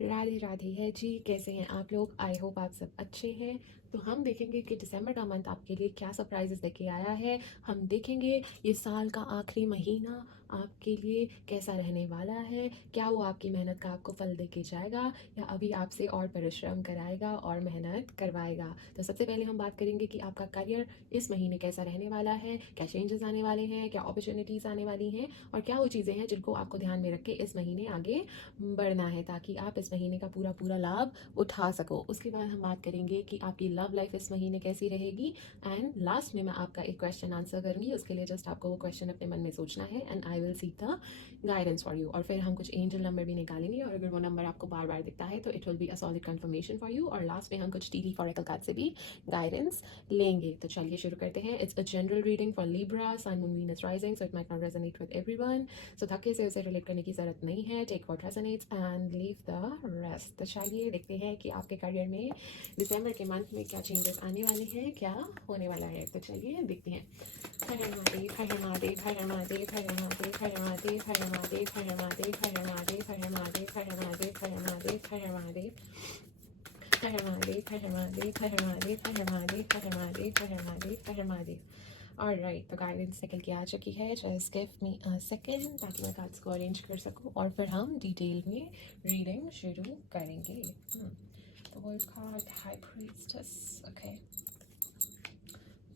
राधे राधे है जी। कैसे हैं आप लोग? आई होप आप सब अच्छे हैं। तो हम देखेंगे कि दिसंबर का मंथ आपके लिए क्या सरप्राइजेस लेके आया है। हम देखेंगे ये साल का आखिरी महीना आपके लिए कैसा रहने वाला है। क्या वो आपकी मेहनत का आपको फल दे के जाएगा या अभी आपसे और परिश्रम कराएगा और मेहनत करवाएगा। तो सबसे पहले हम बात करेंगे कि आपका करियर इस महीने कैसा रहने वाला है, क्या चेंजेस आने वाले हैं, क्या अपॉर्चुनिटीज़ आने वाली हैं और क्या वो चीज़ें हैं जिनको आपको ध्यान में रख के इस महीने आगे बढ़ना है ताकि आप इस महीने का पूरा पूरा लाभ उठा सको। उसके बाद हम बात करेंगे कि आपकी लव लाइफ इस महीने कैसी रहेगी। एंड लास्ट में मैं आपका एक क्वेश्चन आंसर करूंगी। उसके लिए जस्ट आपको वो क्वेश्चन अपने मन में सोचना है and I will seek the guidance for you. और फिर हम कुछ एंजल नंबर भी निकालेंगे और अगर वो नंबर आपको बार बार दिखता है तो it will be a solid confirmation for you. और लास्ट में हम कुछ टीवी फॉरेकल कार्ड से भी गाइडेंस लेंगे। तो चलिए शुरू करते हैं। It's a general reading for Libra, sun, moon, Venus, rising, so it might not resonate with everyone. So धक्के से उसे रिलेट करने की जरूरत नहीं है। Take what resonates and leave the rest. तो चलिए देखते हैं कि आपके करियर में दिसंबर के मंथ में क्या चेंजेस आने वाले हैं, क्या होने वाला है। तो चलिए देखते हैं। हर हर महादेव, हर हर महादेव, हर हर महादेव, हर हर महादेव, हर हर महादेव, हर हर महादेव, हर हर महादेव, हर हर महादेव, हर हर महादेव, हर हर महादेव, हर हर महादेव, हर हर महादेव, हर हर महादेव, हर हर महादेव, हर हर महादेव, हर हर महादेव, हर हर महादेव, हर हर महादेव, हर हर महादेव। ऑलराइट, तो गाइडेंस निकल के आ चुकी है। Just give me a second ताकि मैं कार्ड्स को अरेंज कर सकूं और फिर हम डिटेल में रीडिंग शुरू करेंगे। The Wolf card, High Priestess, okay.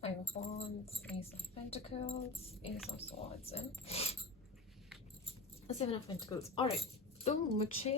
Five of Wands, Ace of Pentacles, Ace of Swords and Seven of Pentacles. Alright, तो मुझे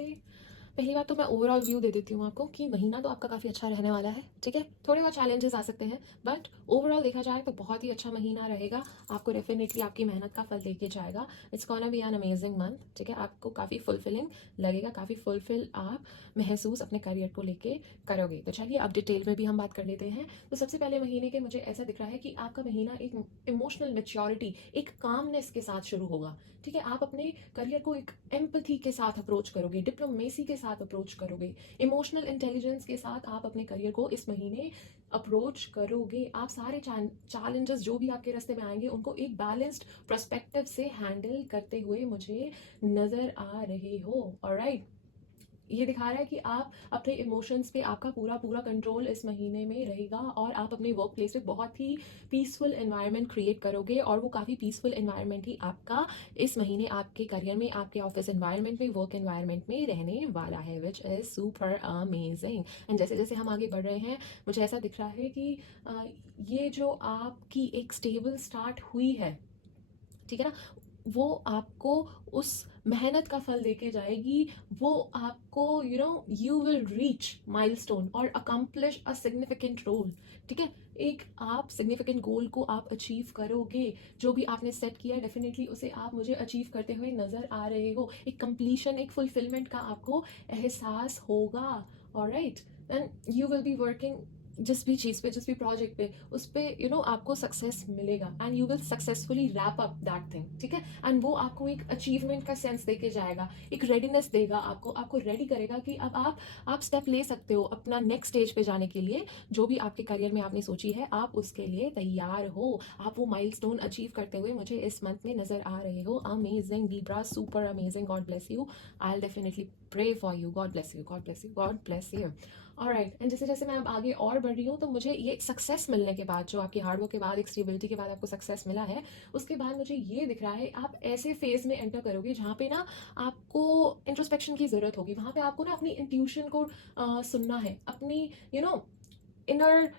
पहली बात तो मैं ओवरऑल व्यू दे देती हूँ आपको कि महीना तो आपका काफ़ी अच्छा रहने वाला है। ठीक है, थोड़े बहुत चैलेंजेस आ सकते हैं बट ओवरऑल देखा जाए तो बहुत ही अच्छा महीना रहेगा। आपको डेफिनेटली आपकी मेहनत का फल देके जाएगा। It's gonna be an amazing month. ठीक है, आपको काफ़ी फुलफिलिंग लगेगा, काफ़ी फुलफिल आप महसूस अपने करियर को लेके करोगे। तो चलिए अब डिटेल में भी हम बात कर लेते हैं। तो सबसे पहले महीने के मुझे ऐसा दिख रहा है कि आपका महीना एक इमोशनल मेच्योरिटी, एक कामनेस के साथ शुरू होगा। ठीक है, आप अपने करियर को एक एम्पथी के साथ अप्रोच करोगे, डिप्लोमेसी के साथ अप्रोच करोगे, इमोशनल इंटेलिजेंस के साथ आप अपने करियर को इस महीने अप्रोच करोगे। आप सारे चैलेंजेस जो भी आपके रास्ते में आएंगे उनको एक बैलेंस्ड पर्सपेक्टिव से हैंडल करते हुए मुझे नजर आ रहे हो। ऑलराइट, ये दिखा रहा है कि आप अपने इमोशंस पे आपका पूरा पूरा कंट्रोल इस महीने में रहेगा और आप अपने वर्क प्लेस पे बहुत ही पीसफुल एनवायरनमेंट क्रिएट करोगे और वो काफ़ी पीसफुल एनवायरनमेंट ही आपका इस महीने आपके करियर में, आपके ऑफिस एनवायरनमेंट में, वर्क एनवायरनमेंट में रहने वाला है, which is super amazing. And जैसे जैसे हम आगे बढ़ रहे हैं मुझे ऐसा दिख रहा है कि ये जो आपकी एक स्टेबल स्टार्ट हुई है, ठीक है ना, वो आपको उस मेहनत का फल देके जाएगी। वो आपको यू विल रीच माइलस्टोन और अकम्प्लिश अ सिग्निफिकेंट रोल। ठीक है, एक आप सिग्निफिकेंट गोल को आप अचीव करोगे। जो भी आपने सेट किया है डेफिनेटली उसे आप मुझे अचीव करते हुए नजर आ रहे हो। एक कंप्लीशन, एक फुलफिलमेंट का आपको एहसास होगा। Alright, and you will be working जिस भी चीज़ पे, जिस भी प्रोजेक्ट पे, उस पे आपको सक्सेस मिलेगा and you will successfully wrap up that thing. ठीक है, एंड वो आपको एक अचीवमेंट का सेंस देके जाएगा, एक रेडीनेस देगा आपको, आपको रेडी करेगा कि अब आप स्टेप ले सकते हो अपना नेक्स्ट स्टेज पे जाने के लिए। जो भी आपके करियर में आपने सोची है आप उसके लिए तैयार हो। आप वो माइलस्टोन अचीव करते हुए मुझे इस मंथ में नजर आ रहे हो। Amazing Libra, super amazing. God bless you. I will definitely pray for you. God bless you, God bless you, God bless you. Alright, and जैसे जैसे मैं अब आगे और बढ़ रही हूँ तो मुझे ये सक्सेस मिलने के बाद, जो आपकी हार्डवर्क के बाद, एक स्टेबिलिटी के बाद आपको सक्सेस मिला है, उसके बाद मुझे ये दिख रहा है आप ऐसे फेज में एंटर करोगे जहाँ पे ना आपको इंट्रोस्पेक्शन की जरूरत होगी। वहाँ पे आपको ना अपनी इंट्यूशन को सुनना है, अपनी इनर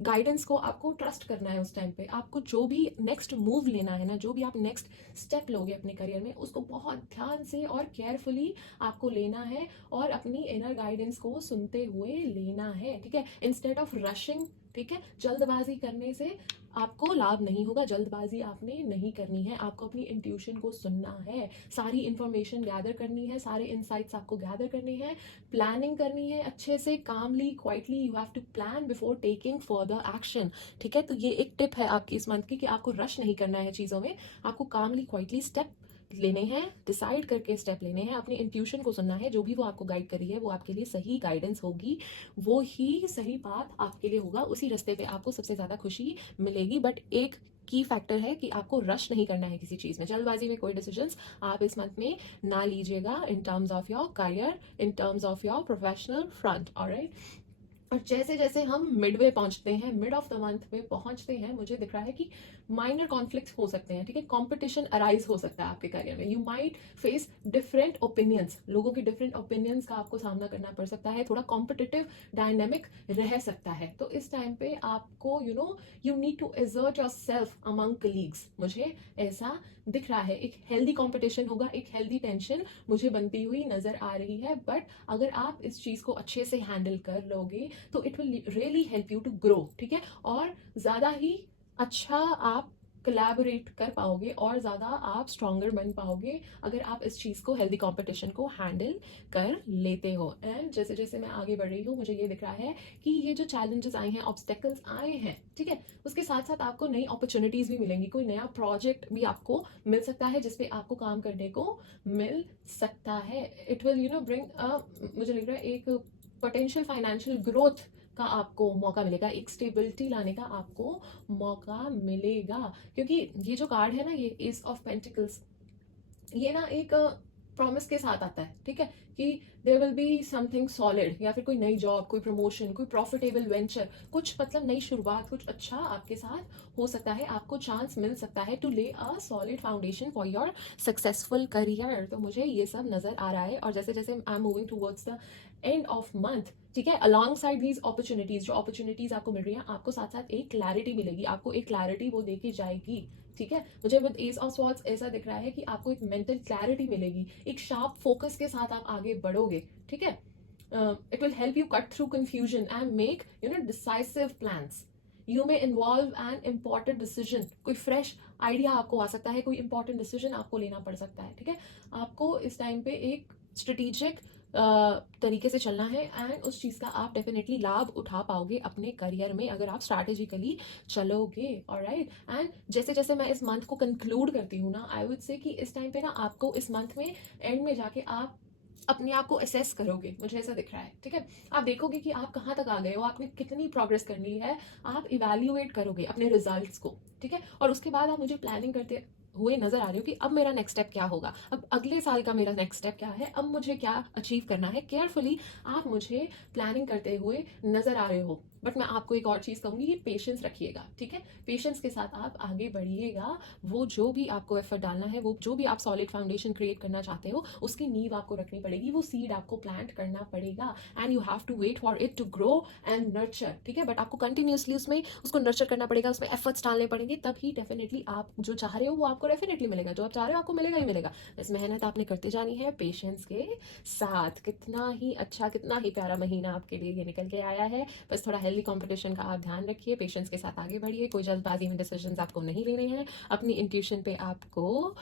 गाइडेंस को आपको ट्रस्ट करना है। उस टाइम पे आपको जो भी नेक्स्ट मूव लेना है ना, जो भी आप नेक्स्ट स्टेप लोगे अपने करियर में, उसको बहुत ध्यान से और केयरफुली आपको लेना है और अपनी इनर गाइडेंस को सुनते हुए लेना है। ठीक है, इंस्टेड ऑफ रशिंग। ठीक है, जल्दबाजी करने से आपको लाभ नहीं होगा। जल्दबाजी आपने नहीं करनी है, आपको अपनी इंट्यूशन को सुनना है, सारी इंफॉर्मेशन गैदर करनी है, सारे इंसाइट्स आपको गैदर करने हैं, प्लानिंग करनी है अच्छे से, calmly, quietly. You have to plan before taking further action. ठीक है, तो ये एक टिप है आपकी इस मंथ की कि आपको रश नहीं करना है चीज़ों में, आपको कामली, क्वाइटली स्टेप लेने हैं, डिसाइड करके स्टेप लेने हैं, अपनी इंट्यूशन को सुनना है, जो भी वो आपको गाइड कर रही है वो आपके लिए सही गाइडेंस होगी, वो ही सही पाथ आपके लिए होगा, उसी रास्ते पे आपको सबसे ज़्यादा खुशी मिलेगी। बट एक की फैक्टर है कि आपको रश नहीं करना है किसी चीज़ में, जल्दबाजी में कोई डिसीजंस आप इस मंथ में ना लीजिएगा in terms of your career, in terms of your professional front. Alright, और जैसे जैसे हम मिडवे पहुंचते हैं, मिड ऑफ द मंथ में पहुंचते हैं, मुझे दिख रहा है कि माइनर कॉन्फ्लिक्ट्स हो सकते हैं, ठीक है, कंपटीशन अराइज हो सकता है आपके करियर में, you might face different opinions, लोगों के डिफरेंट ओपिनियंस का आपको सामना करना पड़ सकता है, थोड़ा कॉम्पिटिटिव डायनेमिक रह सकता है। तो इस टाइम पे आपको you need to assert yourself among colleagues, मुझे ऐसा दिख रहा है। एक हेल्दी कॉम्पिटिशन होगा, एक हेल्दी टेंशन मुझे बनती हुई नजर आ रही है, बट अगर आप इस चीज को अच्छे से हैंडल कर लोगे तो it will really help you to grow, ठीक है, और ज़्यादा ही अच्छा आप कोलैबोरेट कर पाओगे और ज़्यादा आप स्ट्रॉन्गर बन पाओगे अगर आप इस चीज़ को, हेल्दी कंपटीशन को हैंडल कर लेते हो। एंड जैसे जैसे मैं आगे बढ़ रही हूँ मुझे ये दिख रहा है कि ये जो चैलेंजेस आए हैं, ऑब्स्टेकल्स आए हैं, ठीक है, उसके साथ साथ आपको नई अपॉर्चुनिटीज़ भी मिलेंगी, कोई नया प्रोजेक्ट भी आपको मिल सकता है जिसपे आपको काम करने को मिल सकता है। इट विल ब्रिंग मुझे लग रहा है एक पोटेंशियल फाइनेंशियल ग्रोथ का आपको मौका मिलेगा, एक स्टेबिलिटी लाने का आपको मौका मिलेगा, क्योंकि ये जो कार्ड है ना, ये एस ऑफ पेंटिकल्स, ये ना एक प्रॉमिस के साथ आता है, ठीक है, कि there will be something solid, या फिर कोई नई जॉब, कोई प्रमोशन, कोई प्रॉफिटेबल वेंचर, कुछ मतलब नई शुरुआत, कुछ अच्छा आपके साथ हो सकता है, आपको चांस मिल सकता है टू ले a solid foundation for your successful career. तो मुझे ये सब नजर आ रहा है, और जैसे जैसे I am moving towards the end of month, ठीक है, अलॉन्ग साइड दीज अपॉर्चुनिटीज, जो अपॉर्चुनिटीज आपको मिल रही है, आपको साथ साथ एक क्लैरिटी मिलेगी, आपको एक क्लैरिटी वो देखी जाएगी, ठीक है। मुझे विद एस ऑफ स्वॉर्ड्स ऐसा दिख रहा है कि आपको एक मेंटल क्लैरिटी मिलेगी, एक शार्प फोकस के साथ आप आगे बढ़ोगे, ठीक है। It will help you cut through confusion and make decisive plans. You may involve an important decision, कोई फ्रेश आइडिया आपको आ सकता है, कोई इंपॉर्टेंट डिसीजन आपको लेना पड़ सकता है, ठीक है। आपको इस टाइम पे एक स्ट्रेटेजिक तरीके से चलना है, एंड उस चीज़ का आप डेफिनेटली लाभ उठा पाओगे अपने करियर में अगर आप स्ट्रैटेजिकली चलोगे। ऑलराइट, एंड जैसे जैसे मैं इस मंथ को कंक्लूड करती हूँ ना, आई वुड से कि इस टाइम पे ना आपको इस मंथ में एंड में जाके आप अपने आप को असेस करोगे, मुझे ऐसा दिख रहा है, ठीक है। आप देखोगे कि आप कहाँ तक आ गए हो, आपने कितनी प्रोग्रेस करनी है, आप इवैल्यूएट करोगे अपने रिजल्ट्स को, ठीक है, और उसके बाद आप मुझे प्लानिंग करते हुए नजर आ रहे हो कि अब मेरा नेक्स्ट स्टेप क्या होगा, अब अगले साल का मेरा नेक्स्ट स्टेप क्या है, अब मुझे क्या अचीव करना है, केयरफुली आप मुझे प्लानिंग करते हुए नजर आ रहे हो। बट मैं आपको एक और चीज़ कहूँगी, ये पेशेंस रखिएगा, ठीक है, पेशेंस के साथ आप आगे बढ़िएगा। वो जो भी आपको एफर्ट डालना है, वो जो भी आप सॉलिड फाउंडेशन क्रिएट करना चाहते हो, उसकी नींव आपको रखनी पड़ेगी, वो सीड आपको प्लांट करना पड़ेगा, and you have to wait for it to grow and nurture, ठीक है। बट आपको कंटिन्यूसली उसमें उसको नर्चर करना पड़ेगा, उसमें एफर्ट्स डालने पड़ेंगे, तब ही डेफिनेटली आप जो चाह रहे हो वो आपको डेफिनेटली मिलेगा, जो आप चाह रहे हो आपको मिलेगा ही मिलेगा। बस मेहनत आपने करते जानी है पेशेंस के साथ। कितना ही अच्छा, कितना ही प्यारा महीना आपके लिए ये निकल के आया है। बस थोड़ा हेल्दी कंपटीशन का आप ध्यान रखिए, पेशेंस के साथ आगे बढ़िए, कोई जल्दबाजी में डिसीजंस आपको नहीं लेने हैं, अपनी इंट्यूशन पे आपको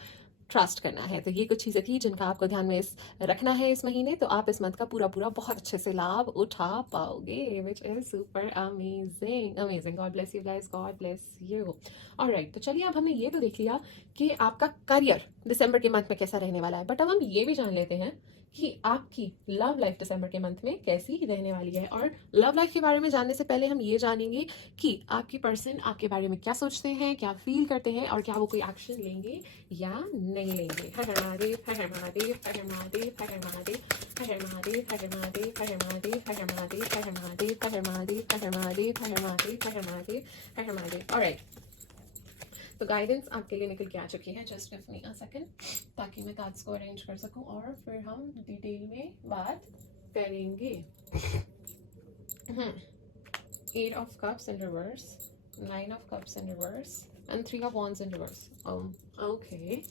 ट्रस्ट करना है। तो ये कुछ चीज़ें थी जिनका आपको ध्यान में रखना है इस महीने, तो आप इस मंथ का पूरा पूरा बहुत अच्छे से लाभ उठा पाओगे, which is super amazing amazing. God bless you guys, God bless you. Alright, तो चलिए अब हमने ये तो देख लिया कि आपका करियर दिसंबर के मंथ में कैसा रहने वाला है, बट अब हम ये भी जान लेते हैं कि आपकी लव लाइफ दिसंबर के मंथ में कैसी रहने वाली है। और लव लाइफ के बारे में जानने से पहले हम ये जानेंगे कि आपकी पर्सन आपके बारे में क्या सोचते हैं, क्या फील करते हैं, और क्या वो कोई एक्शन लेंगे या नहीं लेंगे। हर हर महादेव, हर हर महादेव, हर हर महादेव, हर हर महादेव, हर हर महादेव, हर हर महादेव, हर हर महादेव, हर हर महादेव, हर हर महादेव, हर हर महादेव, हर हर महादेव, हर हर महादेव, हर हर महादेव, हर हर महादेव। ऑलराइट, तो गाइडेंस आपके लिए निकल के आ चुकी है, just give me a second ताकि मैं कार्ड्स को अरेंज कर सकूं और फिर हम डिटेल में बात करेंगे। Eight of cups in reverse, nine of cups in reverse and three of wands in reverse. Okay,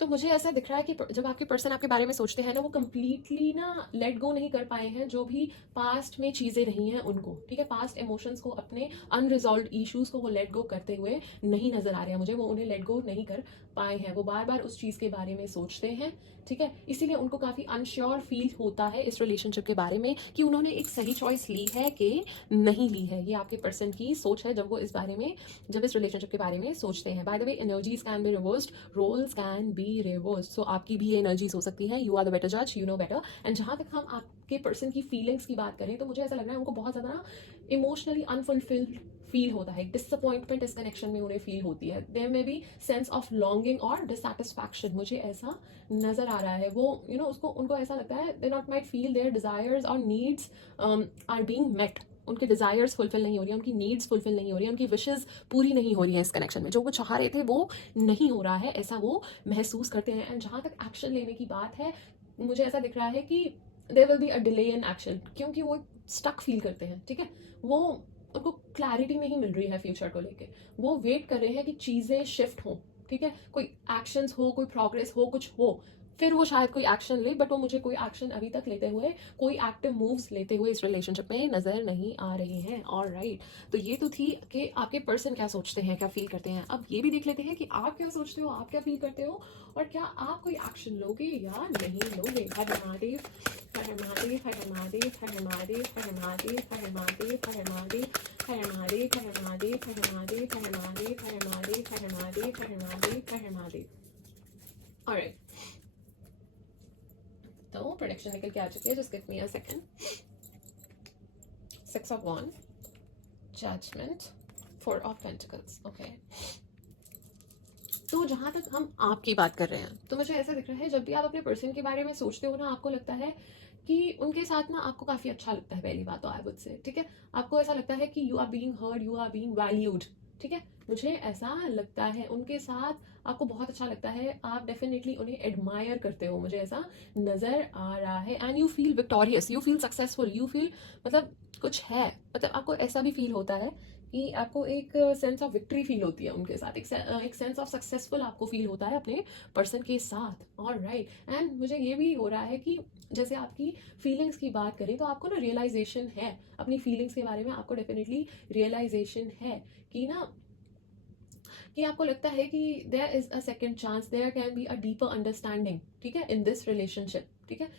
तो मुझे ऐसा दिख रहा है कि जब आपके पर्सन आपके बारे में सोचते हैं ना, वो कंप्लीटली ना लेट गो नहीं कर पाए हैं जो भी पास्ट में चीज़ें रही हैं उनको, ठीक है, पास्ट इमोशंस को, अपने अनरिजॉल्व इश्यूज को वो लेट गो करते हुए नहीं नजर आ रहे हैं मुझे, वो उन्हें लेट गो नहीं कर पाए हैं, वो बार बार उस चीज़ के बारे में सोचते हैं, ठीक है। इसीलिए उनको काफ़ी अनश्योर फील होता है इस रिलेशनशिप के बारे में कि उन्होंने एक सही चॉइस ली है कि नहीं ली है। ये आपके पर्सन की सोच है जब वो इस बारे में, जब इस रिलेशनशिप के बारे में सोचते हैं। By the way, energies can be reversed, roles can be reversed. So आपकी भी ये एनर्जीज हो सकती हैं। यू आर द बेटर जज, यू नो बेटर। एंड जहाँ तक हम आपके पर्सन की फीलिंग्स की बात करें तो मुझे ऐसा लग रहा है उनको बहुत ज़्यादा ना इमोशनली अनफुलफिल्ड फील होता है। डिसअपॉइंटमेंट इस कनेक्शन में उन्हें फील होती है। देयर में बी सेंस ऑफ लॉन्गिंग और डिससैटिस्फैक्शन, मुझे ऐसा नजर आ रहा है। वो उसको उनको ऐसा लगता है they not might feel their desires और नीड्स आर बीइंग मेट। उनके डिजायर्स फुलफिल नहीं हो रही है, उनकी नीड्स फुलफिल नहीं हो रही है, उनकी विशेस पूरी नहीं हो रही है इस कनेक्शन में। जो वो चाह रहे थे वो नहीं हो रहा है, ऐसा वो महसूस करते हैं। एंड जहाँ तक एक्शन लेने की बात है, मुझे ऐसा दिख रहा है कि there will be a delay in action, क्योंकि वो स्टक फील करते हैं, ठीक है। वो उनको क्लैरिटी नहीं मिल रही है फ्यूचर को लेके। वो वेट कर रहे हैं कि चीज़ें शिफ्ट हों, ठीक है, कोई एक्शंस हो, कोई प्रोग्रेस हो, कुछ हो, फिर वो शायद कोई एक्शन ले। बट वो मुझे कोई एक्शन अभी तक लेते हुए, कोई एक्टिव मूव्स लेते हुए इस रिलेशनशिप में नज़र नहीं आ रहे हैं। ऑलराइट, तो ये तो थी कि आपके पर्सन क्या सोचते हैं, क्या फील करते हैं। अब ये भी देख लेते हैं कि आप क्या सोचते हो, आप क्या फील करते हो, और क्या आप कोई एक्शन लोगे या नहीं लोगे। हर महादेव, हर महादेव, हर महादेव, हर महादेव, हर महादेव, हर महादेव, हर महादेव, हर महादेव, हर महादेव, हर महादेव, हर महादेव, हर महादेव, हर महादेव, हर महादेव, हर महादेव। ऑलराइट, तो प्रोडक्शन निकल के आ चुकी है। Just give me a second. 6 of Wands, Judgment, 4 of Pentacles, okay. तो जहाँ तक हम आपकी बात कर रहे हैं, तो मुझे ऐसा दिख रहा है जब भी आप अपने पर्सन के बारे में सोचते हो ना, आपको लगता है कि उनके साथ ना आपको काफ़ी अच्छा लगता है। पहली बात तो आई वुड से, ठीक है, आपको ऐसा लगता है कि you are being heard, you are being valued, ठीक है। मुझे ऐसा लगता है उनके साथ आपको बहुत अच्छा लगता है। आप डेफिनेटली उन्हें एडमायर करते हो, मुझे ऐसा नज़र आ रहा है। And you feel victorious, you feel successful, you feel, मतलब कुछ है, मतलब आपको ऐसा भी फील होता है कि आपको एक सेंस ऑफ विक्ट्री फील होती है उनके साथ, एक सेंस ऑफ सक्सेसफुल आपको फील होता है अपने पर्सन के साथ। ऑलराइट, एंड मुझे ये भी हो रहा है कि जैसे आपकी फीलिंग्स की बात करें तो आपको ना रियलाइजेशन है अपनी फीलिंग्स के बारे में। आपको डेफिनेटली रियलाइजेशन है कि ना, कि आपको लगता है कि there is a second chance, there can be a deeper understanding, ठीक है, इन दिस रिलेशनशिप, ठीक है।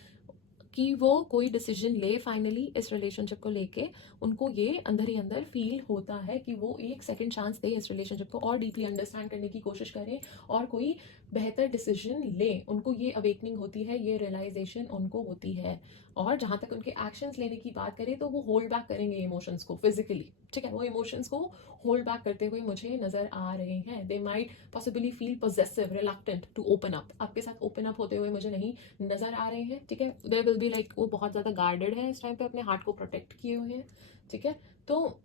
कि वो कोई डिसीजन ले फाइनली इस रिलेशनशिप को लेके, उनको ये अंदर ही अंदर फील होता है कि वो एक सेकंड चांस दे इस रिलेशनशिप को और डीपली अंडरस्टैंड करने की कोशिश करें और कोई बेहतर डिसीजन ले। उनको ये अवेकनिंग होती है, ये रियलाइजेशन उनको होती है। और जहाँ तक उनके एक्शंस लेने की बात करें तो वो होल्ड बैक करेंगे इमोशंस को फिजिकली, ठीक है, वो इमोशंस को होल्ड बैक करते हुए मुझे नजर आ रहे हैं। They might possibly feel possessive, reluctant to open up. आपके साथ ओपन अप होते हुए मुझे नहीं नजर आ रहे हैं, ठीक है। देयर विल बी लाइक, वो बहुत ज़्यादा गार्डेड है इस टाइम पे, अपने हार्ट को प्रोटेक्ट किए हुए हैं, ठीक है। तो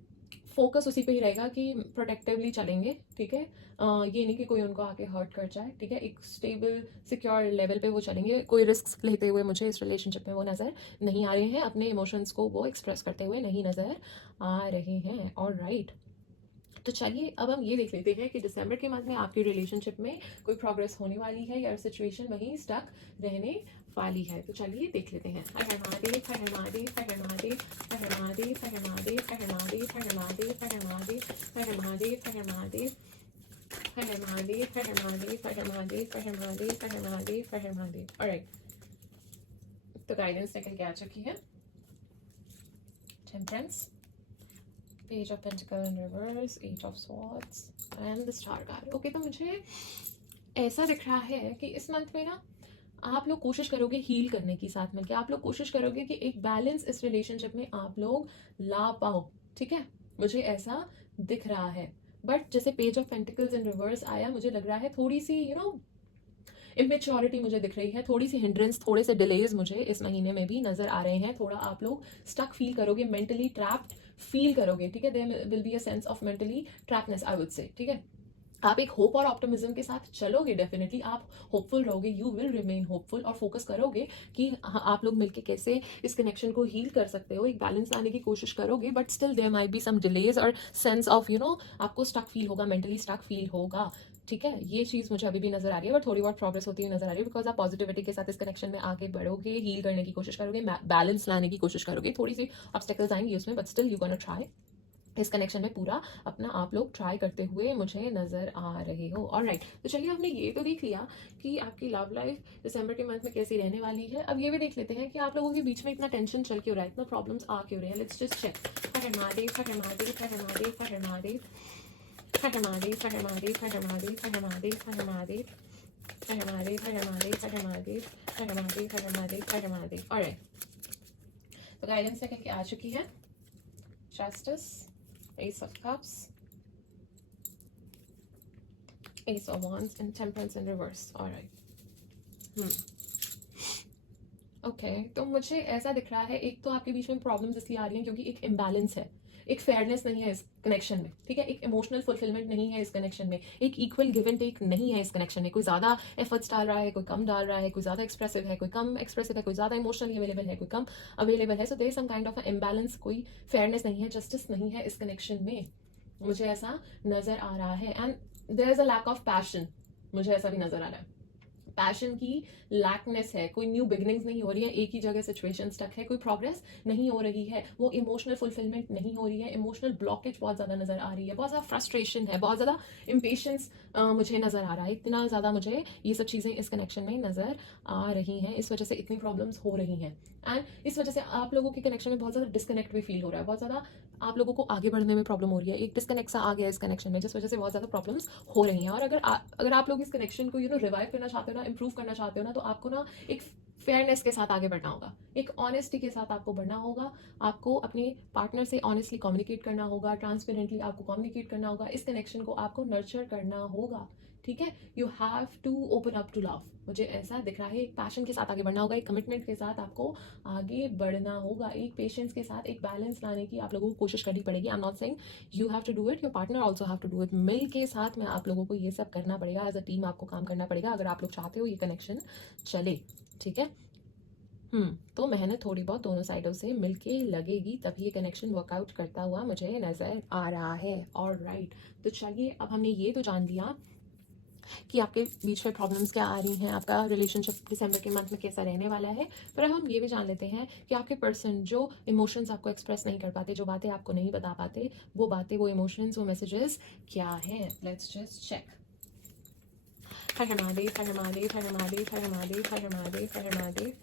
फोकस उसी पे ही रहेगा कि प्रोटेक्टिवली चलेंगे, ठीक है। ये नहीं कि कोई उनको आके हर्ट कर जाए, ठीक है। एक स्टेबल सिक्योर लेवल पे वो चलेंगे। कोई रिस्क लेते हुए मुझे इस रिलेशनशिप में वो नज़र नहीं आ रहे हैं। अपने इमोशंस को वो एक्सप्रेस करते हुए नहीं नज़र आ रहे हैं। ऑलराइट, तो चलिए अब हम ये देख लेते हैं कि दिसंबर के मंथ में आपकी रिलेशनशिप में कोई प्रोग्रेस होने वाली है या सिचुएशन वहीं स्टक रहने वाली है। तो चलिए देख लेते हैं। हर हर महादेव, हर हर महादेव, हर हर महादेव, हर हर महादेव, हर हर महादेव, हर हर महादेव, हर हर महादेव, हर हर महादेव, हर हर महादेव, हर हर महादेव, हर हर महादेव, हर हर महादेव, हर हर महादेव, हर हर महादेव, हर हर महादेव, हर हर महादेव। ऑलराइट, तो गाइडेंस निकल के आ चुकी है। Temperance, Page of Pentacles in reverse, 8 of Swords and the Star card. Okay, तो मुझे ऐसा दिख रहा है कि इस मंथ में ना आप लोग कोशिश करोगे हील करने की, साथ में क्या आप लोग कोशिश करोगे कि एक बैलेंस इस रिलेशनशिप में आप लोग ला पाओ, ठीक है। मुझे ऐसा दिख रहा है। बट जैसे page of pentacles in reverse आया, मुझे लग रहा है थोड़ी सी इमेच्योरिटी मुझे दिख रही है, थोड़ी सी हिंड्रेंस, थोड़े से डिलेज मुझे इस महीने में भी नजर आ रहे हैं। थोड़ा आप लोग स्टक फील करोगे, मेंटली ट्रैप्ड फील करोगे, ठीक है। There will be a sense of mentally trapness, I would say, ठीक है। आप एक होप और ऑप्टिमिज्म के साथ चलोगे, डेफिनेटली आप होपफुल रहोगे, यू विल रिमेन होपफुल, और फोकस करोगे कि आप लोग मिलके कैसे इस कनेक्शन को हील कर सकते हो, एक बैलेंस लाने की कोशिश करोगे। But still there might be some delays और सेंस ऑफ आपको स्टक फील होगा, मेंटली स्टक फील होगा, ठीक है। ये चीज़ मुझे अभी भी नजर आ रही है, बट थोड़ी बहुत प्रोग्रेस होती हुई नजर आ रही है, बिकॉज आप पॉजिटिविटी के साथ इस कनेक्शन में आगे बढ़ोगे, हील करने की कोशिश करोगे, बैलेंस लाने की कोशिश करोगे। थोड़ी सी ऑब्स्टेकल्स आएंगी उसमें, but still you gonna try. इस कनेक्शन में पूरा अपना आप लोग ट्राई करते हुए मुझे नज़र आ रहे हो। ऑलराइट, तो चलिए हमने ये तो देख लिया कि आपकी लव लाइफ दिसंबर के मंथ में कैसी रहने वाली है। अब ये भी देख लेते हैं कि आप लोगों के बीच में इतना टेंशन चल क्यों रहा है, इतना प्रॉब्लम्स आ क्यों रहे हैं। Let's just check. Har Mahadev, Har Mahadev, Har Mahadev, Har Mahadev, Har Mahadev, Har Mahadev, Har Mahadev, Har Mahadev, Har Mahadev, Har Mahadev, Har Mahadev, Har Mahadev, Har Mahadev, Har Mahadev, Har Mahadev. Alright, तो गाइडेंस लेकर के आ चुकी है justice, Ace of Cups, Ace of Wands, and Temperance in reverse. All right. Okay, तो मुझे ऐसा दिख रहा है, एक तो आपके बीच में प्रॉब्लम्स इसलिए आ रही हैं क्योंकि एक इम्बैलेंस है, एक फेयरनेस नहीं है इस कनेक्शन में, ठीक है, एक इमोशनल फुलफिलमेंट नहीं है इस कनेक्शन में, एक इक्वल गिव एंड टेक नहीं है इस कनेक्शन में। कोई ज़्यादा एफर्ट्स डाल रहा है, कोई कम डाल रहा है, कोई ज़्यादा एक्सप्रेसिव है, कोई कम एक्सप्रेसिव है, कोई ज़्यादा इमोशनली अवेलेबल है, कोई कम अवेलेबल है। So there is some kind of imbalance, कोई फेयरनेस नहीं है, जस्टिस नहीं है इस कनेक्शन में, मुझे ऐसा नज़र आ रहा है। And there is a lack of passion, मुझे ऐसा भी नज़र आ रहा है, पैशन की लैकनेस है, कोई न्यू बिगनिंग्स नहीं हो रही है, एक ही जगह सिचुएशन स्टक है, कोई प्रोग्रेस नहीं हो रही है, वो इमोशनल फुलफिलमेंट नहीं हो रही है, इमोशनल ब्लॉकेज बहुत ज़्यादा नज़र आ रही है, बहुत ज़्यादा फ्रस्ट्रेशन है, बहुत ज़्यादा इम्पेशंस मुझे नज़र आ रहा है, इतना ज़्यादा मुझे ये सब चीज़ें इस कनेक्शन में नज़र आ रही हैं, इस वजह से इतनी प्रॉब्लम्स हो रही हैं। एंड इस वजह से आप लोगों के कनेक्शन में बहुत ज़्यादा डिस्कनेक्ट भी फील हो रहा है, बहुत ज़्यादा आप लोगों को आगे बढ़ने में प्रॉब्लम हो रही है, एक डिस्कनेक्ट सा आ गया इस कनेक्शन में, जिस वजह से बहुत ज़्यादा प्रॉब्लम्स हो रही हैं। और अगर आप लोग इस कनेक्शन को रिवाइव करना चाहते हो ना, इंप्रूव करना चाहते हो ना, तो आपको ना एक फेयरनेस के साथ आगे बढ़ना होगा, एक ऑनेस्टी के साथ आपको बढ़ना होगा, आपको अपने पार्टनर से ऑनेस्टली कम्युनिकेट करना होगा, ट्रांसपेरेंटली आपको कम्युनिकेट करना होगा, इस कनेक्शन को आपको नर्चर करना होगा, ठीक है। You have to open up to love, मुझे ऐसा दिख रहा है, एक पैशन के साथ आगे बढ़ना होगा, एक कमिटमेंट के साथ आपको आगे बढ़ना होगा, एक पेशेंस के साथ एक बैलेंस लाने की आप लोगों को कोशिश करनी पड़ेगी। I am not saying you have to do it, your partner also have to do it, मिल के साथ में आप लोगों को ये सब करना पड़ेगा, एज अ टीम आपको काम करना पड़ेगा अगर आप लोग चाहते हो ये कनेक्शन चले, ठीक है। तो मेहनत थोड़ी बहुत दोनों साइडों से मिलके लगेगी, तभी ये कनेक्शन वर्कआउट करता हुआ मुझे नज़र आ रहा है। ऑलराइट, तो चलिए अब हमने ये तो जान लिया कि आपके बीच में प्रॉब्लम्स क्या आ रही हैं, आपका रिलेशनशिप दिसंबर के मंथ में कैसा रहने वाला है। पर हम ये भी जान लेते हैं कि आपके पर्सन जो इमोशंस आपको एक्सप्रेस नहीं कर पाते, जो बातें आपको नहीं बता पाते, वो बातें, वो इमोशंस, वो मैसेजेस क्या हैं। Let's just check. Har Mahadev, Har Mahadev, Har Mahadev, Har Mahadev, Har Mahadev, Har Mahadev,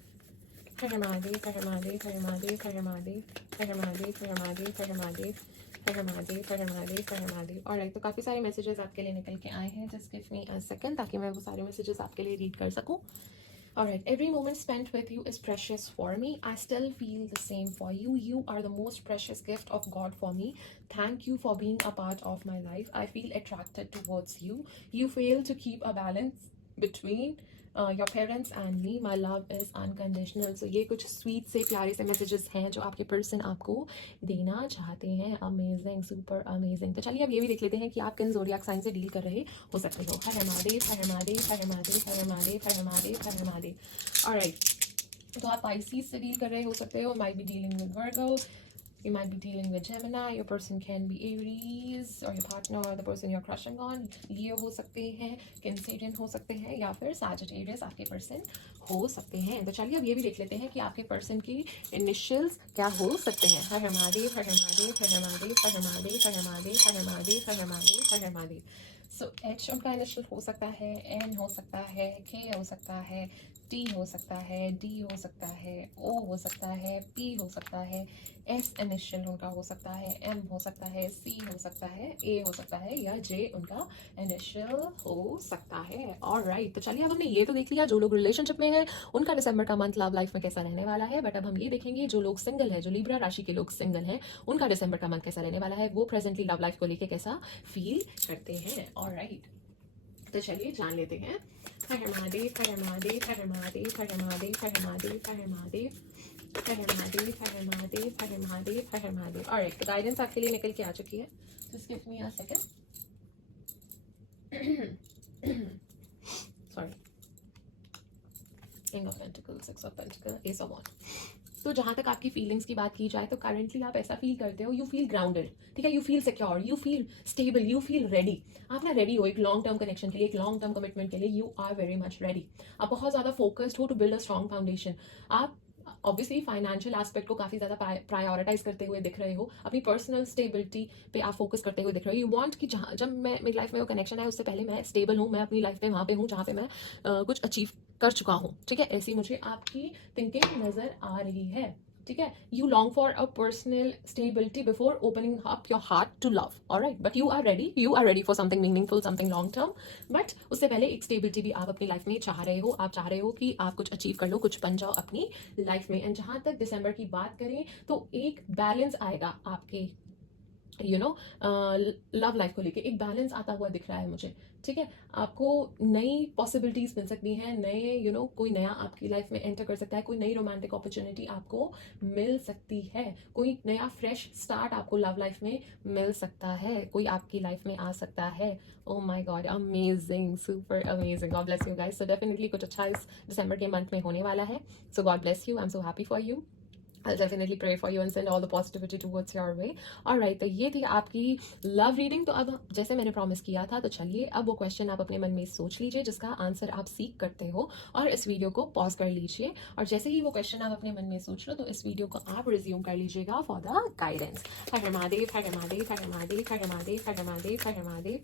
Har Mahadev, Har Mahadev, Har Mahadev, Har Mahadev, Har Mahadev, Har Mahadev, Har Mahadev, Har Mahadev, Har Mahadev, Har Mahadev. Alright, तो काफ़ी सारे मैसेजेस आपके लिए निकल के आए हैं, just give me a second ताकि मैं वो सारे मैसेजेस आपके लिए रीड कर सकूं। Alright, every moment spent with you is precious for me. I still feel the same for you. You are the most precious gift of God for me. Thank you for being a part of my life. I feel attracted towards you. You fail to keep a balance between your parents and me. My love is unconditional. So ये कुछ sweet से प्यारे से messages हैं जो आपके person आपको देना चाहते हैं। Amazing, super amazing. तो चलिए अब ये भी देख लेते हैं कि आप किन ज़ोडिएक साइन से डील कर रहे हो सकते हो। हर महादेव, हर महादेव, हर महादेव, हर महादेव, हर महादेव, हर महादेव। ऑलराइट, तो आप पाइसीज से डील कर रहे हो सकते हो, might be dealing with Virgo, you might be dealing with Gemini, your person can be Aries, or your partner or the person you're crushing on Leo हो सकते हैं, Cancerian हो सकते हैं, या फिर Sagittarius आपके पर्सन हो सकते हैं। तो चलिए अब ये भी देख लेते हैं कि आपके पर्सन की इनिशियल्स क्या हो सकते हैं। हर महादेव, हर महादेव, हर महादेव, हर महादेव, हर महादेव, हर महादेव, हर महादेव, हर महादेव। सो H उनका इनिशियल हो सकता है, N हो सकता है, K हो सकता है, T हो सकता है, D हो सकता है, O हो सकता है, P हो सकता है, S इनिशियल उनका हो सकता है, M हो सकता है, C हो सकता है, A हो सकता है, या J उनका इनिशियल हो सकता है। ऑलराइट, तो चलिए अब हमने ये तो देख लिया जो लोग रिलेशनशिप में हैं उनका दिसंबर का मंथ लव लाइफ में कैसा रहने वाला है। बट अब हम ये देखेंगे जो लोग सिंगल है, जो लिब्रा राशि के लोग सिंगल हैं, उनका दिसंबर का मंथ कैसा रहने वाला है, वो प्रेजेंटली लव लाइफ को लेके कैसा फील करते हैं। ऑलराइट, तो चलिए जान लेते हैं। हर महादेव, हर महादेव, हर महादेव, हर महादेव, हर महादेव, हर महादेव, हर महादेव, हर महादेव, हर महादेव, हर महादेव। ऑलराइट, तो गाइडेंस आपके लिए निकल के आ चुकी है। Just give me a second. Sorry, king of pentacle, six of pentacle, S of wands. तो जहाँ तक आपकी फीलिंग्स की बात की जाए तो करंटली आप ऐसा फील करते हो, यू फील ग्राउंडेड, ठीक है, you feel secure, you feel stable, you feel ready. आप ना रेडी हो एक लॉन्ग टर्म कनेक्शन के लिए, एक लॉन्ग टर्म कमिटमेंट के लिए, you are very much ready. आप बहुत ज़्यादा फोकस्ड हो to build a strong foundation. आप ऑब्वियसली फाइनेंशियल एस्पेक्ट को काफ़ी ज़्यादा प्रायोरिटाइज करते हुए दिख रहे हो, अपनी पर्सनल स्टेबिलिटी पे आप फोकस करते हुए दिख रहे हो। यू वांट कि जहाँ जब मैं मेरी लाइफ में वो कनेक्शन है उससे पहले मैं स्टेबल हूँ, मैं अपनी लाइफ में वहाँ पे हूँ जहाँ पे मैं कुछ अचीव कर चुका हूँ, ठीक है। ऐसी मुझे आपकी थिंकिंग नज़र आ रही है, ठीक है। You long for a personal stability before opening up your heart to love, alright, but you are ready for something meaningful, something long term. But उससे पहले एक स्टेबिलिटी भी आप अपनी लाइफ में चाह रहे हो, आप चाह रहे हो कि आप कुछ अचीव कर लो, कुछ बन जाओ अपनी लाइफ में। एंड जहां तक दिसंबर की बात करें तो एक बैलेंस आएगा आपके लव लाइफ को लेके, एक बैलेंस आता हुआ दिख रहा है मुझे, ठीक है। आपको नई पॉसिबिलिटीज मिल सकती हैं, नए कोई नया आपकी लाइफ में एंटर कर सकता है, कोई नई रोमांटिक अपॉर्चुनिटी आपको मिल सकती है, कोई नया फ्रेश स्टार्ट आपको लव लाइफ में मिल सकता है, कोई आपकी लाइफ में आ सकता है। Oh my God, amazing, super amazing, God bless you guys. So definitely कुछ अच्छा इस दिसंबर के मंथ में होने वाला है। So God bless you, I am so happy for you. I'll definitely pray for you and send all the positivity towards your way. Alright, तो ये थी आपकी लव रीडिंग। तो अब जैसे मैंने प्रॉमिस किया था, तो चलिए अब वो क्वेश्चन आप अपने मन में सोच लीजिए जिसका आंसर आप सीख करते हो, और इस वीडियो को पॉज कर लीजिए। और जैसे ही वो क्वेश्चन आप अपने मन में सोच लो तो इस वीडियो को आप रिज्यूम कर लीजिएगा for the guidance. Her Mahadev, Har Mahadev, Har Mahadev, Har Mahadev, Har Mahadev, Har Mahadev,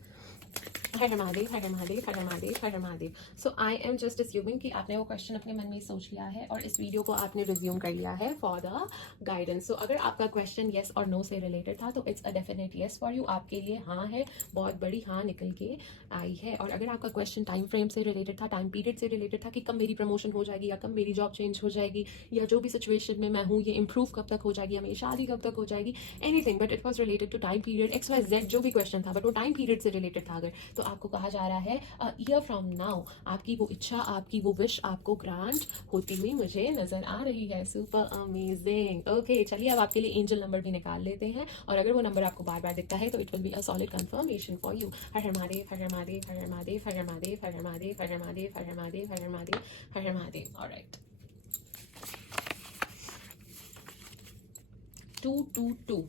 Har Mahadev, Har Mahadev, Har Mahadev, Har Mahadev. So I am just assuming कि आपने वो क्वेश्चन अपने मन में सोच लिया है और इस वीडियो को आपने रिज्यूम कर लिया है फॉर द गाइडेंस। सो अगर आपका क्वेश्चन येस और नो से रिलेटेड था तो it's a definite yes for you, आपके लिए हाँ है, बहुत बड़ी हाँ निकल के आई है। और अगर आपका क्वेश्चन टाइम फ्रेम से रिलेटेड था, टाइम पीरियड से रिलेटेड था कि कब मेरी प्रमोशन हो जाएगी या कब मेरी जॉब चेंज हो जाएगी, या जो भी सिचुएशन में मैं हूँ ये इंप्रूव कब तक हो जाएगी, या मेरी शादी कब तक हो जाएगी, anything, but it was related to time period XYZ, जो भी क्वेश्चन था बट वो टाइम पीरियड से रिलेटेड था अगर, तो आपको कहा जा रहा है ईयर फ्रॉम नाउ आपकी वो इच्छा, आपकी वो विश आपको ग्रांट होती हुई मुझे नजर आ रही है। Super amazing. ओके, चलिए अब आपके लिए एंजल नंबर भी निकाल लेते हैं, और अगर वो नंबर आपको बार बार दिखता है तो it will be a solid confirmation for you. Her her Mahadev, her her Mahadev, her her Mahadev, her her Mahadev, her her Mahadev, her her Mahadev, her her Mahadev, her her Mahadev, her her Mahadev. Alright, 222।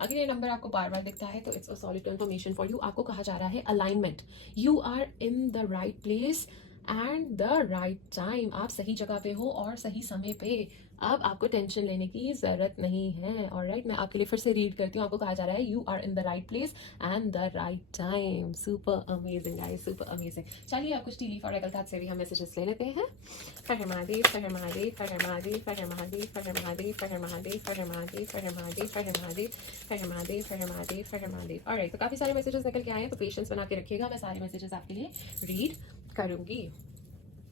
अगर ये नंबर आपको बार बार दिखता है तो it's a solid confirmation for you. आपको कहा जा रहा है alignment, you are in the right place and the right time. आप सही जगह पे हो और सही समय पे। अब आपको टेंशन लेने की जरूरत नहीं है। ऑलराइट, मैं आपके लिए फिर से रीड करती हूँ। आपको कहा जा रहा है you are in the right place and the right time. Super amazing guys, super amazing. चलिए अब कुछ टीली फॉर अकलतात से भी हम मैसेजेस ले लेते हैं। हर हर महादेव, हर हर महादेव, हर हर महादेव, हर हर महादेव, हर हर महादेव, हर हर महादेव, हर हर महादेव, हर हर महादेव, हर हर महादेव, हर हर महादेव, हर हर महादेव, हर हर महादेव। ऑलराइट, तो काफी सारे मैसेजेस निकल के आए हैं, तो पेशेंस बना के रखिएगा, मैं सारे मैसेजेस आपके लिए रीड करूंगी।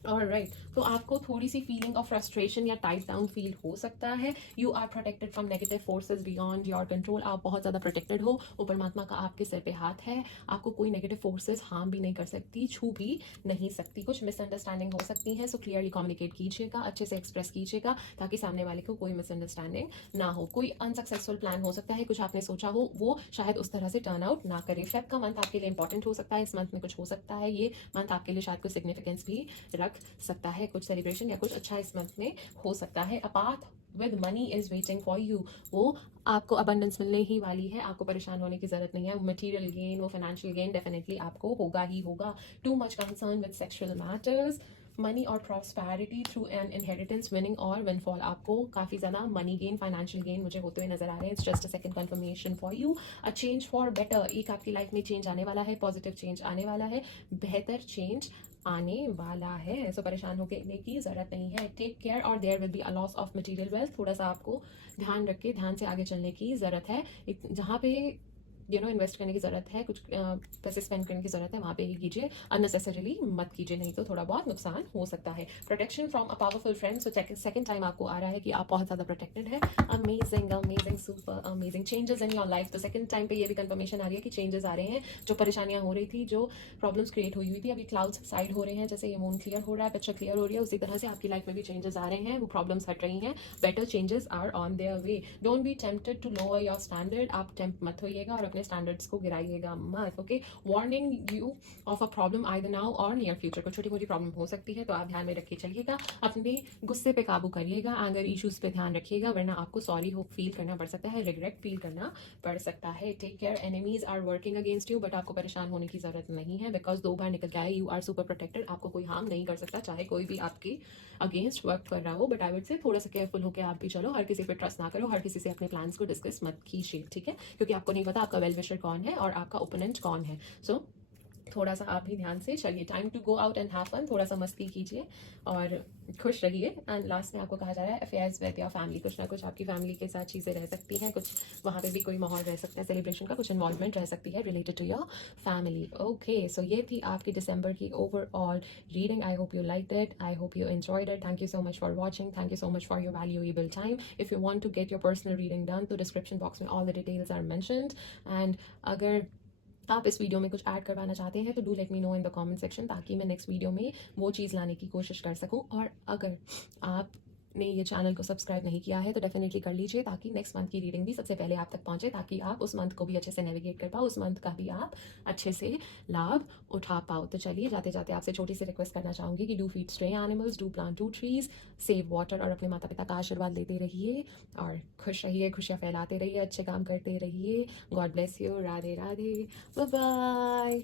ऑलराइट, तो आपको थोड़ी सी फीलिंग ऑफ फ्रस्ट्रेशन या टाइट डाउन फील हो सकता है। You are protected from negative forces beyond your control. आप बहुत ज़्यादा प्रोटेक्टेड हो, वो परमात्मा का आपके सिर पे हाथ है, आपको कोई नेगेटिव फोर्सेज हार्म भी नहीं कर सकती, छू भी नहीं सकती। कुछ मिसअंडरस्टैंडिंग हो सकती है, सो क्लियरली कम्युनिकेट कीजिएगा, अच्छे से एक्सप्रेस कीजिएगा ताकि सामने वाले को कोई मिसअंडरस्टैंडिंग ना हो। कोई अनसक्सेसफुल प्लान हो सकता है, कुछ आपने सोचा हो वो शायद उस तरह से टर्न आउट ना करे। फेब का मंथ आपके लिए इंपॉर्टेंट हो सकता है, इस मंथ में कुछ हो सकता है, ये मंथ आपके लिए शायद कुछ सिग्निफिकेंस भी रख सकता है, कुछ सेलिब्रेशन या कुछ अच्छा इस मंथ में हो सकता है। A path with money is waiting for you, वो आपको अबंडेंस मिलने ही वाली है, आपको परेशान होने की जरूरत नहीं है। मटेरियल गेन, वो फाइनेंशियल गेन डेफिनेटली आपको होगा ही होगा। Too much concern with sexual matters, money और prosperity through an inheritance, winning और विनफॉल, आपको काफ़ी ज़्यादा मनी गेन, फाइनेंशियल गेन मुझे होते हुए नजर आ रहे हैं। It's just a second confirmation for you. A change for better, एक आपकी लाइफ में चेंज आने वाला है, पॉजिटिव चेंज आने वाला है, बेहतर चेंज आने वाला है। सो परेशान होने की जरूरत नहीं है। टेक केयर और there will be a loss of material wealth, थोड़ा सा आपको ध्यान रख के ध्यान से आगे चलने की ज़रूरत है। जहाँ पे इन्वेस्ट करने की ज़रूरत है, कुछ पैसे स्पेंड करने की ज़रूरत है, वहाँ पे ही कीजिए, अननेसेसरीली मत कीजिए, नहीं तो थोड़ा बहुत नुकसान हो सकता है। Protection from a powerful friend, so second time आपको आ रहा है कि आप बहुत ज़्यादा प्रोटेक्टेड है। Amazing amazing, super amazing. Changes in your life, तो सेकंड टाइम पे ये भी कंफर्मेशन आ रही है कि चेंजेस आ रहे हैं। जो परेशानियां हो रही थी, जो प्रॉब्लम्स क्रिएट हुई थी, अभी क्लाउड्स साइड हो रहे हैं, जैसे ये मून क्लियर हो रहा है, पिक्चर क्लियर हो रही है, उसी तरह से आपकी लाइफ में भी चेंजेस आ रहे हैं, वो प्रॉब्लम्स हट रही हैं, better changes are on their way. Don't be tempted to lower your standard, आप टेम्प मत होइएगा और अपने अपने स्टैंडर्ड्स को गिराइएगा मत, okay. Warning you of a problem either now or near future. कोई छोटी मोटी प्रॉब्लम हो सकती है, तो आप ध्यान में रख के चलिएगा। अपने गुस्से पे काबू करिएगा, एंगर इश्यूज पे ध्यान रखिएगा, वरना आपको सॉरी हो फील करना पड़ सकता है, रिग्रेट फील करना पड़ सकता है। Take care, enemies are working against you, but आपको परेशान होने की जरूरत नहीं है, बिकॉज 2 बार निकल के आए, यू आर सुपर प्रोटेक्टेड। आपको कोई हार्म नहीं कर सकता, चाहे कोई भी आपके अगेंस्ट वर्क कर रहा हो। बट आई वुड से थोड़ा सा केयरफुल होकर आप भी चलो, हर किसी पे ट्रस्ट ना करो, हर किसी से अपने प्लान्स को डिस्कस मत कीजिए, ठीक है, क्योंकि आपको नहीं पता आपका वेल विशर कौन है और आपका ओपोनेंट कौन है। सो थोड़ा सा आप भी ध्यान से चलिए। Time to go out and have fun, थोड़ा सा मस्ती कीजिए और खुश रहिए। एंड लास्ट में आपको कहा जा रहा है अफेयर्स विद योर फैमिली, कुछ ना कुछ आपकी फैमिली के साथ चीज़ें रह सकती हैं, कुछ वहाँ पे भी कोई माहौल रह सकता है सेलिब्रेशन का, कुछ इन्वॉल्वमेंट रह सकती है related to your family. Okay, so ये थी आपकी दिसंबर की overall reading. I hope you like it, I hope you enjoyed it. Thank you so much for watching, thank you so much for your valuable time. If you want to get your personal reading done, तो description box में all the details are mentioned. And अगर आप इस video में कुछ add करवाना चाहते हैं, तो do let me know in the comment section, ताकि मैं नेक्स्ट वीडियो में वो चीज़ लाने की कोशिश कर सकूं। और अगर आपने ये चैनल को सब्सक्राइब नहीं किया है, तो डेफिनेटली कर लीजिए, ताकि नेक्स्ट मंथ की रीडिंग भी सबसे पहले आप तक पहुंचे, ताकि आप उस मंथ को भी अच्छे से नेविगेट कर पाओ, उस मंथ का भी आप अच्छे से लाभ उठा पाओ। तो चलिए, जाते जाते आपसे छोटी सी रिक्वेस्ट करना चाहूँगी कि do feed stray animals, do plant 2 trees, save water, और अपने माता पिता का आशीर्वाद लेते रहिए और खुश रहिए, खुशियाँ फैलाते रहिए, अच्छे काम करते रहिए। God bless you, Radhe Radhe, bye bye.